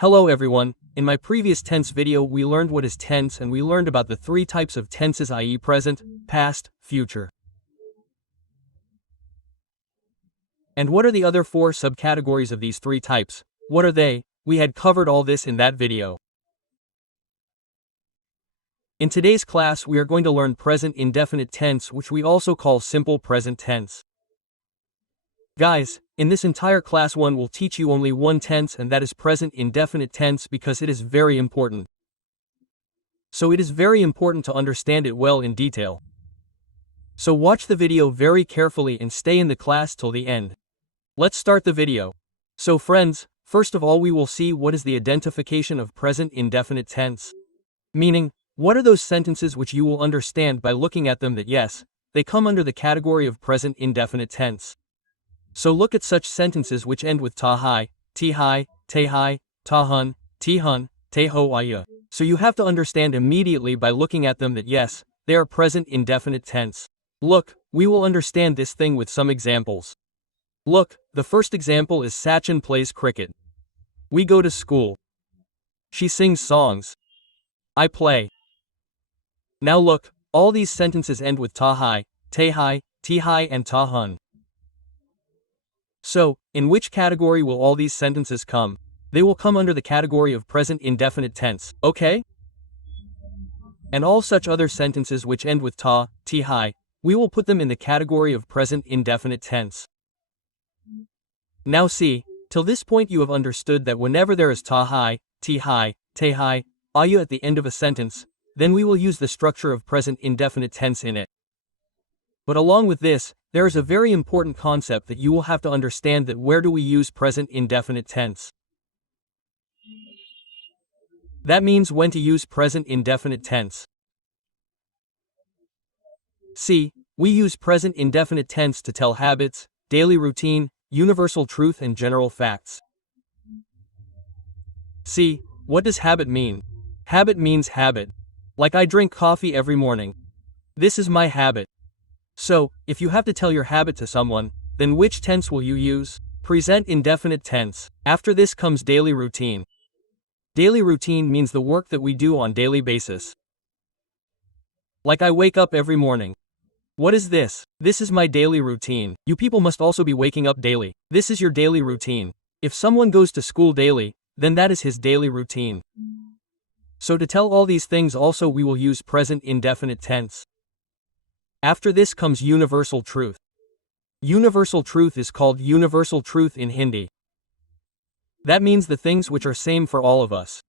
Hello everyone, in my previous tense video we learned what is tense and we learned about the three types of tenses, i.e. present, past, future. And what are the other four subcategories of these three types? What are they? We had covered all this in that video. In today's class we are going to learn present indefinite tense, which we also call simple present tense. Guys, in this entire class 1 will teach you only one tense, and that is present indefinite tense, because it is very important. So it is very important to understand it well in detail. So watch the video very carefully and stay in the class till the end. Let's start the video. So friends, first of all we will see what is the identification of present indefinite tense. Meaning, what are those sentences which you will understand by looking at them that yes, they come under the category of present indefinite tense. So look at such sentences which end with ta-hi, ti-hi, te-hi, ta-hun, ti-hun, te-ho-aya. So you have to understand immediately by looking at them that yes, they are present indefinite tense. Look, we will understand this thing with some examples. Look, the first example is Sachin plays cricket. We go to school. She sings songs. I play. Now look, all these sentences end with ta-hi, te-hi, ti-hi and ta-hun. So, in which category will all these sentences come? They will come under the category of present indefinite tense, okay? And all such other sentences which end with ta, ti, we will put them in the category of present indefinite tense. Now see, till this point you have understood that whenever there is ta-hi, ti-hi, te-hi, aya at the end of a sentence, then we will use the structure of present indefinite tense in it. But along with this, there is a very important concept that you will have to understand, that where do we use present indefinite tense? That means when to use present indefinite tense. See, we use present indefinite tense to tell habits, daily routine, universal truth and general facts. See, what does habit mean? Habit means habit. Like I drink coffee every morning. This is my habit. So, if you have to tell your habit to someone, then which tense will you use? Present indefinite tense. After this comes daily routine. Daily routine means the work that we do on daily basis. Like I wake up every morning. What is this? This is my daily routine. You people must also be waking up daily. This is your daily routine. If someone goes to school daily, then that is his daily routine. So to tell all these things also we will use present indefinite tense. After this comes universal truth. Universal truth is called universal truth in Hindi. That means the things which are same for all of us.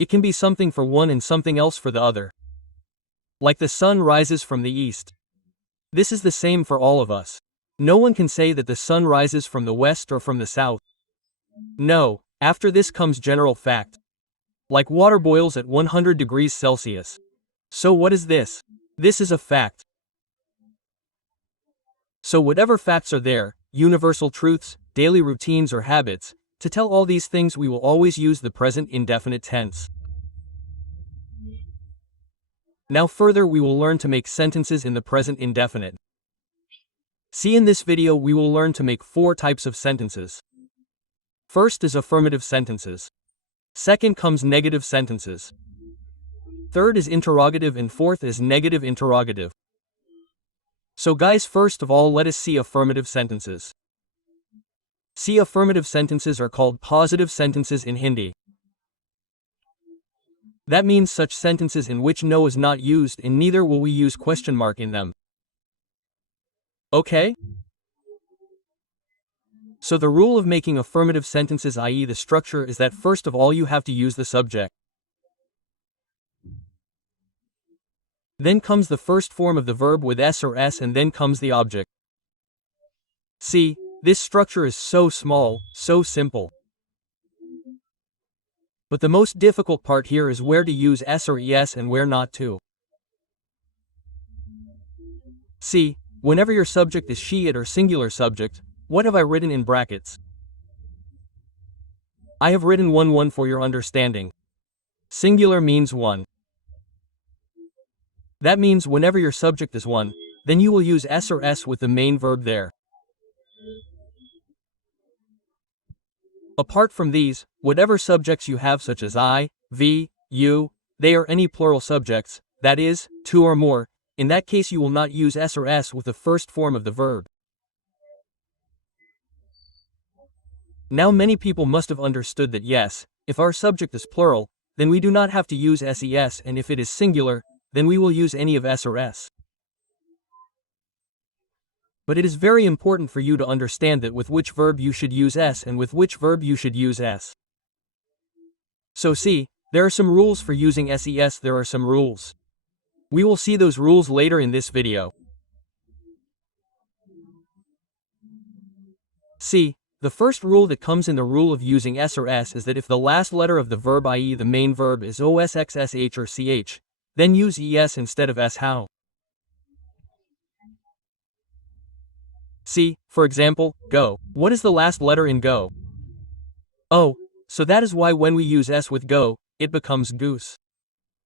It can be something for one and something else for the other. Like the sun rises from the east. This is the same for all of us. No one can say that the sun rises from the west or from the south. No, after this comes general fact. Like water boils at 100 degrees Celsius. So what is this? This is a fact. So whatever facts are there, universal truths, daily routines or habits, to tell all these things we will always use the present indefinite tense. Now further we will learn to make sentences in the present indefinite. See, in this video we will learn to make four types of sentences. First is affirmative sentences. Second comes negative sentences. Third is interrogative and fourth is negative interrogative. So guys, first of all let us see affirmative sentences. See, affirmative sentences are called positive sentences in Hindi. That means such sentences in which no is not used, and neither will we use question mark in them. Okay? So the rule of making affirmative sentences, i.e. the structure, is that first of all you have to use the subject. Then comes the first form of the verb with s or s, and then comes the object. See, this structure is so small, so simple. But the most difficult part here is where to use s or es and where not to. See, whenever your subject is she, it, or singular subject, what have I written in brackets? I have written 1 for your understanding. Singular means one. That means whenever your subject is one, then you will use s or s with the main verb there. Apart from these, whatever subjects you have such as I, we, you, they are any plural subjects, that is, two or more, in that case you will not use s or s with the first form of the verb. Now many people must have understood that yes, if our subject is plural, then we do not have to use ses, and if it is singular, then we will use any of s or s. But it is very important for you to understand that with which verb you should use s and with which verb you should use s. So see, there are some rules for using ses, there are some rules. We will see those rules later in this video. See, the first rule that comes in the rule of using s or s is that if the last letter of the verb, i.e. the main verb, is osxsh or ch, then use es instead of s. How? See, for example, go. What is the last letter in go? O. So that is why when we use s with go, it becomes goose.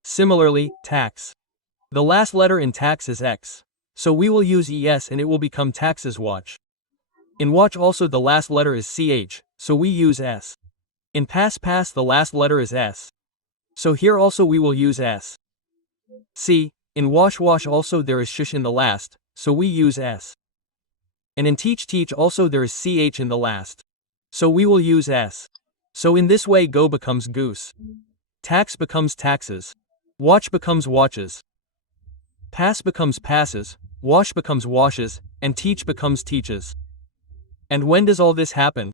Similarly, tax. The last letter in tax is x. So we will use es and it will become taxes watch. In watch also the last letter is ch, so we use s. In pass the last letter is s. So here also we will use s. See, in wash also there is sh in the last, so we use s. And in teach also there is ch in the last. So we will use s. So in this way go becomes goose. Tax becomes taxes. Watch becomes watches. Pass becomes passes, wash becomes washes, and teach becomes teaches. And when does all this happen?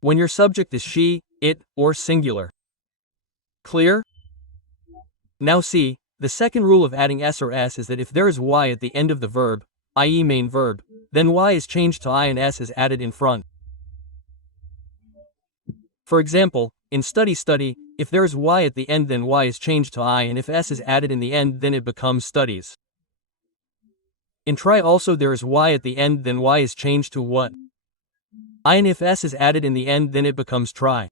When your subject is she, it, or singular. Clear? Now see, the second rule of adding s or s is that if there is y at the end of the verb, i.e. main verb, then y is changed to I and s is added in front. For example, in study, if there is y at the end then y is changed to I, and if s is added in the end then it becomes studies. In try also there is y at the end then y is changed to what? I, and if s is added in the end then it becomes try.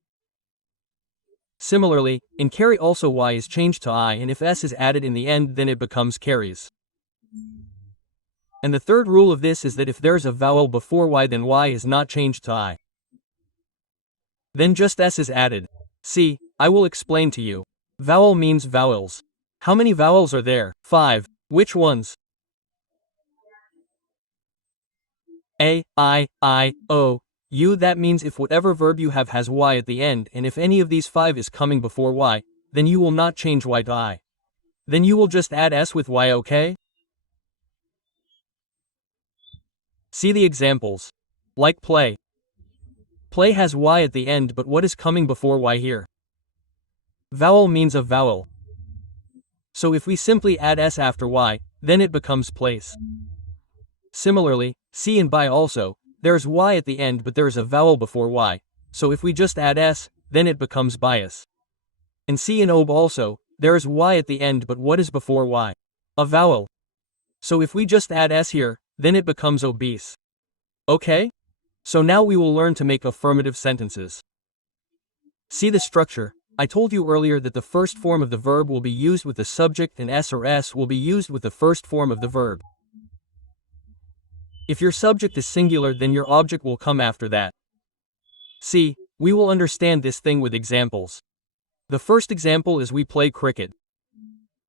Similarly, in carry also y is changed to I, and if s is added in the end then it becomes carries. And the third rule of this is that if there is a vowel before y then y is not changed to I. Then just s is added. See, I will explain to you. Vowel means vowels. How many vowels are there? 5. Which ones? A, I, O, U. That means if whatever verb you have has y at the end, and if any of these 5 is coming before y, then you will not change y to I. Then you will just add s with y, okay? See the examples. Like play. Play has y at the end, but what is coming before y here? Vowel means a vowel. So if we simply add s after y, then it becomes place. Similarly, see in buy also, there is y at the end but there is a vowel before y, so if we just add s, then it becomes bias. And see in ob also, there is y at the end but what is before y? A vowel. So if we just add s here, then it becomes obese. Okay? So now we will learn to make affirmative sentences. See the structure. I told you earlier that the first form of the verb will be used with the subject and s or s will be used with the first form of the verb. If your subject is singular then your object will come after that. See, we will understand this thing with examples. The first example is we play cricket.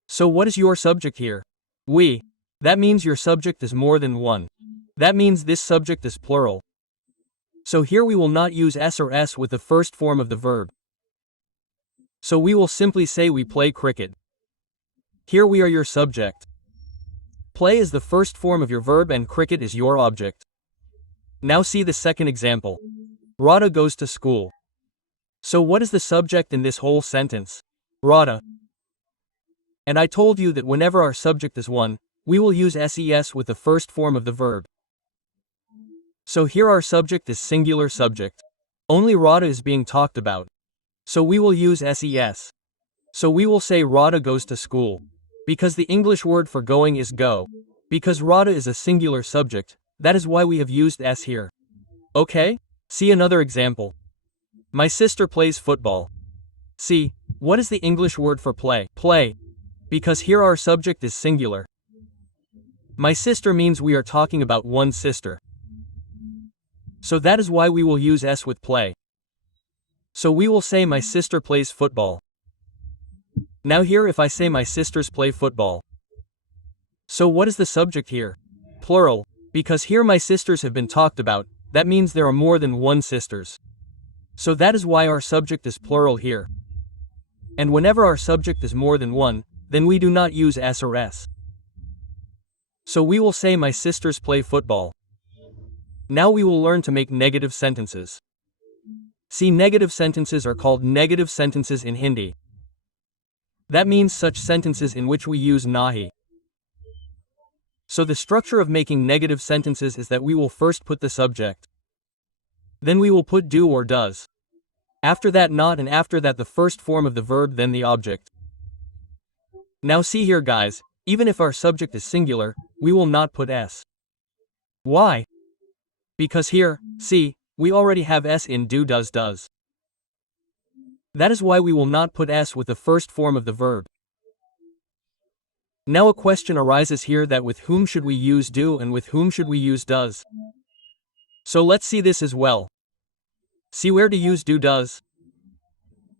So what is your subject here? We. That means your subject is more than one. That means this subject is plural. So here we will not use s or s with the first form of the verb. So we will simply say we play cricket. Here we are your subject. Play is the first form of your verb and cricket is your object. Now see the second example. Radha goes to school. So what is the subject in this whole sentence? Radha. And I told you that whenever our subject is one, we will use ses with the first form of the verb. So here our subject is singular subject. Only Radha is being talked about. So we will use ses. So we will say Radha goes to school. Because the English word for going is go. Because Radha is a singular subject, that is why we have used s here. Okay? See another example. My sister plays football. See, what is the English word for play? Play. Because here our subject is singular. My sister means we are talking about one sister. So that is why we will use s with play. So we will say my sister plays football. Now here if I say my sisters play football. So what is the subject here? Plural, because here my sisters have been talked about, that means there are more than one sisters. So that is why our subject is plural here. And whenever our subject is more than one, then we do not use s or s. So we will say my sisters play football. Now we will learn to make negative sentences. See, negative sentences are called negative sentences in Hindi. That means such sentences in which we use nahi. So the structure of making negative sentences is that we will first put the subject. Then we will put do or does. After that not, and after that the first form of the verb, then the object. Now see here guys, even if our subject is singular, we will not put s. Why? Because here, see, we already have s in do does. That is why we will not put s with the first form of the verb. Now a question arises here that with whom should we use do and with whom should we use does? So let's see this as well. See where to use do does?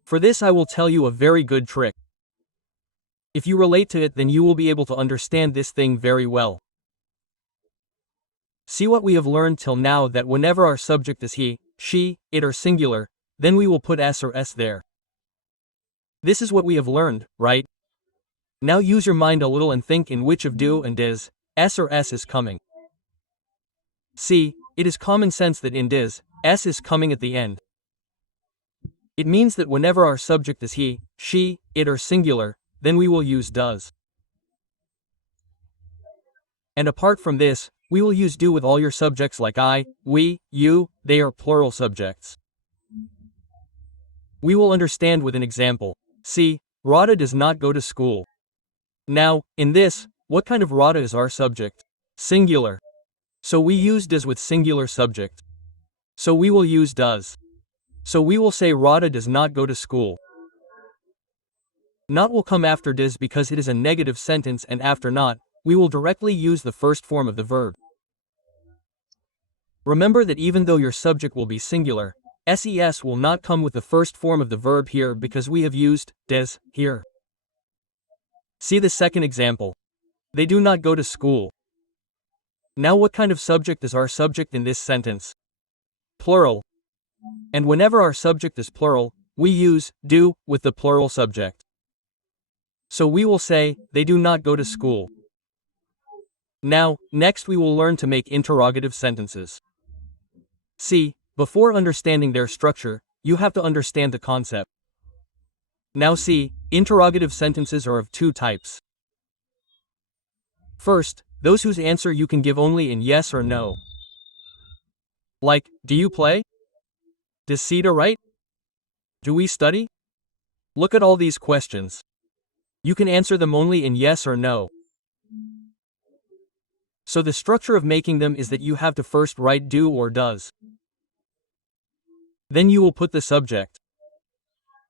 For this I will tell you a very good trick. If you relate to it, then you will be able to understand this thing very well. See what we have learned till now, that whenever our subject is he, she, it or singular, then we will put s or s there. This is what we have learned, right? Now use your mind a little and think in which of do and is, s or s is coming. See, it is common sense that in dis, s is coming at the end. It means that whenever our subject is he, she, it or singular, then we will use does. And apart from this, we will use do with all your subjects like I, we, you, they are plural subjects. We will understand with an example. See, Radha does not go to school. Now, in this, what kind of Radha is our subject? Singular. So we use does with singular subject. So we will use does. So we will say Radha does not go to school. Not will come after does because it is a negative sentence, and after not, we will directly use the first form of the verb. Remember that even though your subject will be singular, ses will not come with the first form of the verb here because we have used des here. See the second example. They do not go to school. Now what kind of subject is our subject in this sentence? Plural. And whenever our subject is plural, we use do with the plural subject. So we will say, they do not go to school. Now, next we will learn to make interrogative sentences. See, before understanding their structure, you have to understand the concept. Now see, interrogative sentences are of two types. First, those whose answer you can give only in yes or no. Like, do you play? Does Sita write? Do we study? Look at all these questions. You can answer them only in yes or no. So the structure of making them is that you have to first write do or does. Then you will put the subject.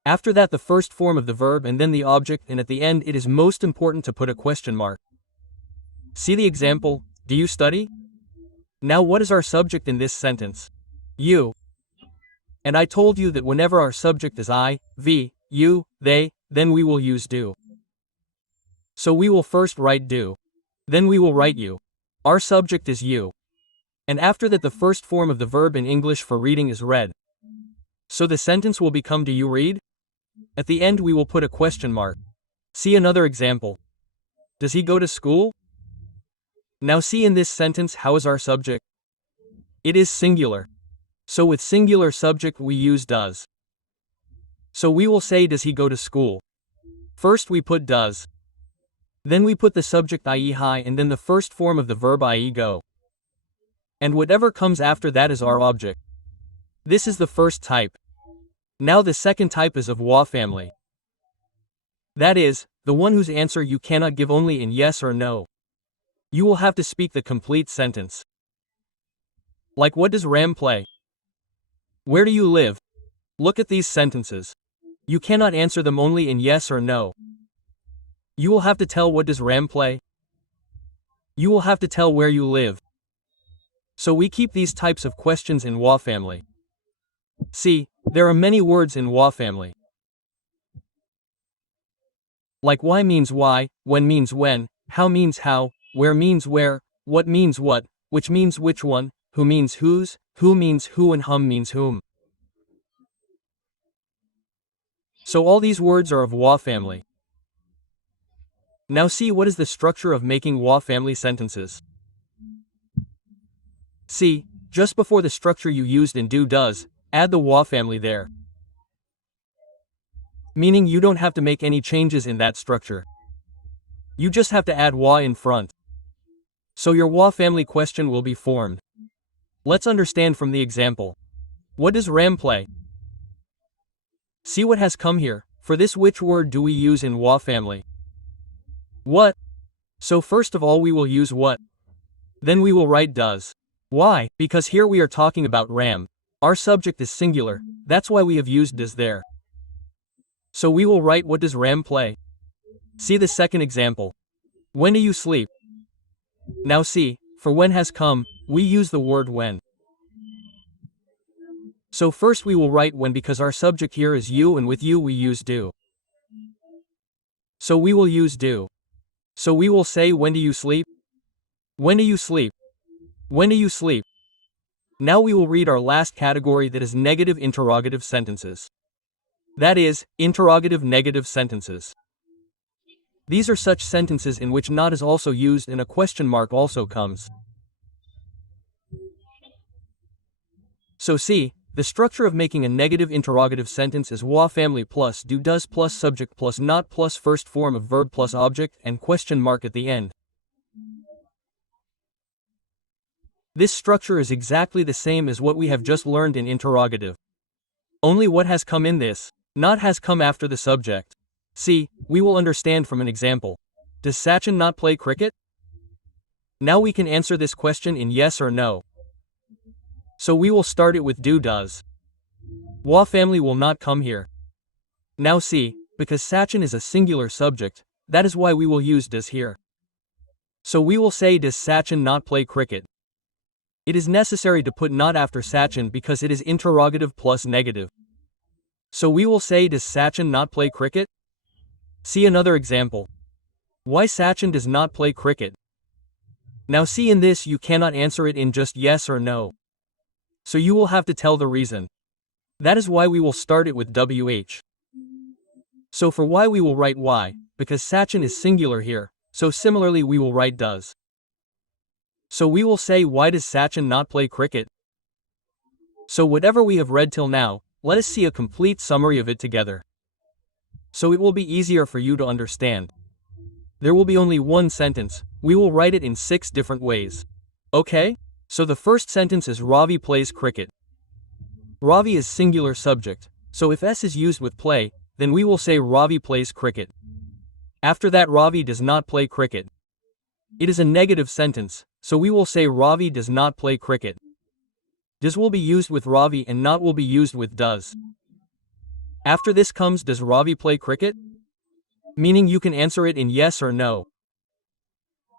After that the first form of the verb and then the object, and at the end it is most important to put a question mark. See the example, do you study? Now what is our subject in this sentence? You. And I told you that whenever our subject is I, we, you, they, then we will use do. So we will first write do. Then we will write you. Our subject is you. And after that the first form of the verb in English for reading is read. So the sentence will become do you read? At the end we will put a question mark. See another example. Does he go to school? Now see in this sentence how is our subject? It is singular. So with singular subject we use does. So we will say does he go to school? First we put does. Then we put the subject i.e. hi and then the first form of the verb i.e. go. And whatever comes after that is our object. This is the first type. Now the second type is of wa family. That is, the one whose answer you cannot give only in yes or no. You will have to speak the complete sentence. Like what does Ram play? Where do you live? Look at these sentences. You cannot answer them only in yes or no. You will have to tell what does Ram play? You will have to tell where you live. So we keep these types of questions in wa family. See, There are many words in wa family. Like why means why, when means when, how means how, where means where, what means what, which means which one, who means whose, who means who, and whom means whom. So all these words are of wa family. Now see what is the structure of making wa family sentences. See, just before the structure you used in do does, add the wa family there. Meaning you don't have to make any changes in that structure. You just have to add wa in front. So your wa family question will be formed. Let's understand from the example. What does Ram play? See what has come here. For this, which word do we use in wa family? What? So first of all we will use what. Then we will write does. Why? Because here we are talking about Ram. Our subject is singular, that's why we have used does there. So we will write what does Ram play. See the second example. When do you sleep? Now see, for when has come, we use the word when. So first we will write when because our subject here is you, and with you we use do. So we will use do. So we will say when do you sleep? When do you sleep? When do you sleep? Now we will read our last category, that is negative interrogative sentences. That is, interrogative negative sentences. These are such sentences in which not is also used and a question mark also comes. So see, the structure of making a negative interrogative sentence is wa family plus do does plus subject plus not plus first form of verb plus object and question mark at the end. This structure is exactly the same as what we have just learned in interrogative. Only what has come in this, not has come after the subject. See, we will understand from an example. Does Sachin not play cricket? Now we can answer this question in yes or no. So we will start it with do does. Wa family will not come here. Now see, because Sachin is a singular subject, that is why we will use does here. So we will say does Sachin not play cricket? It is necessary to put not after Sachin because it is interrogative plus negative. So we will say does Sachin not play cricket? See another example. Why Sachin does not play cricket? Now see, in this you cannot answer it in just yes or no. So you will have to tell the reason. That is why we will start it with wh. So for why we will write why, because Sachin is singular here, so similarly we will write does. So we will say why does Sachin not play cricket? So whatever we have read till now, let us see a complete summary of it together. So it will be easier for you to understand. There will be only one sentence, we will write it in 6 different ways. Okay? So the first sentence is Ravi plays cricket. Ravi is singular subject, so if s is used with play, then we will say Ravi plays cricket. After that, Ravi does not play cricket. It is a negative sentence, so we will say Ravi does not play cricket. Does will be used with Ravi and not will be used with does. After this comes does Ravi play cricket? Meaning you can answer it in yes or no.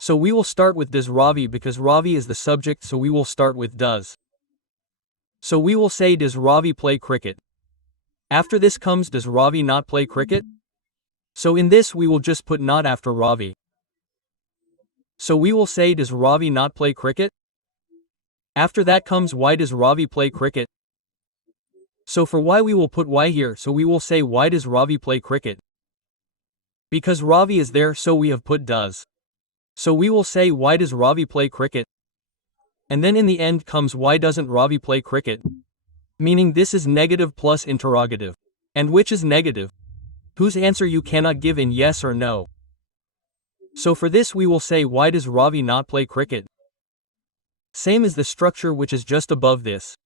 So we will start with does Ravi because Ravi is the subject, so we will start with does. So we will say does Ravi play cricket? After this comes does Ravi not play cricket? So in this we will just put not after Ravi. So we will say does Ravi not play cricket? After that comes why does Ravi play cricket? So for why we will put why here, so we will say why does Ravi play cricket? Because Ravi is there, so we have put does. So we will say why does Ravi play cricket? And then in the end comes why doesn't Ravi play cricket? Meaning this is negative plus interrogative. And which is negative? Whose answer you cannot give in yes or no. So for this we will say why does Ravi not play cricket? Same as the structure which is just above this.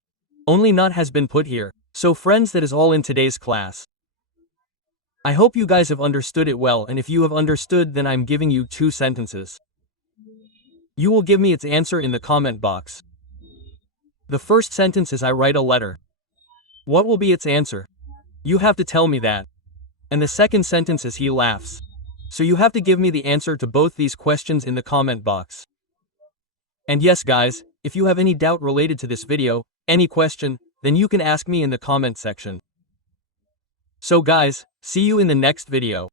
Only not has been put here. So friends, that is all in today's class. I hope you guys have understood it well, and if you have understood, then I'm giving you 2 sentences. You will give me its answer in the comment box. The first sentence is I write a letter. What will be its answer? You have to tell me that. And the second sentence is he laughs. So you have to give me the answer to both these questions in the comment box. And yes guys, if you have any doubt related to this video, any question, then you can ask me in the comment section. So guys, see you in the next video.